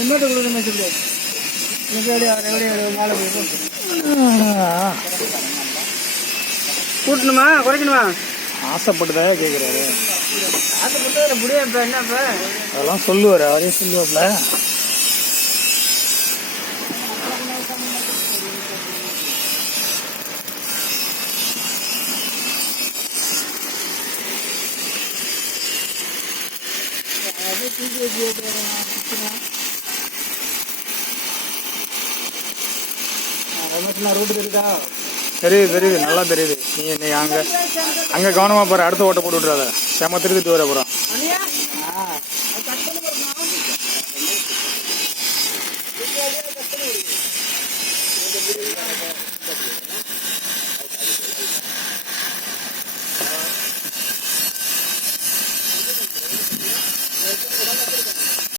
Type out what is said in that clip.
ரிமோட்டை கொடுக்க சொல்லு. கூட்டணுமா குறைக்கணுமா? ஆசைப்பட்டுதான் கேட்குறாரு. ஆசைப்பட்டு முடியும். இப்போ என்னப்ப அதெல்லாம் சொல்லுவார், அவரே சொல்லுவாப்ல. ரூட்டு இருக்கா? தெரியுது நல்லா தெரியுது. நீ அங்கே கவனமாக பாரு, அடுத்த ஓட்ட போட்டு விட்றாத. செம திருத்திட்டு வர போகிறோம்.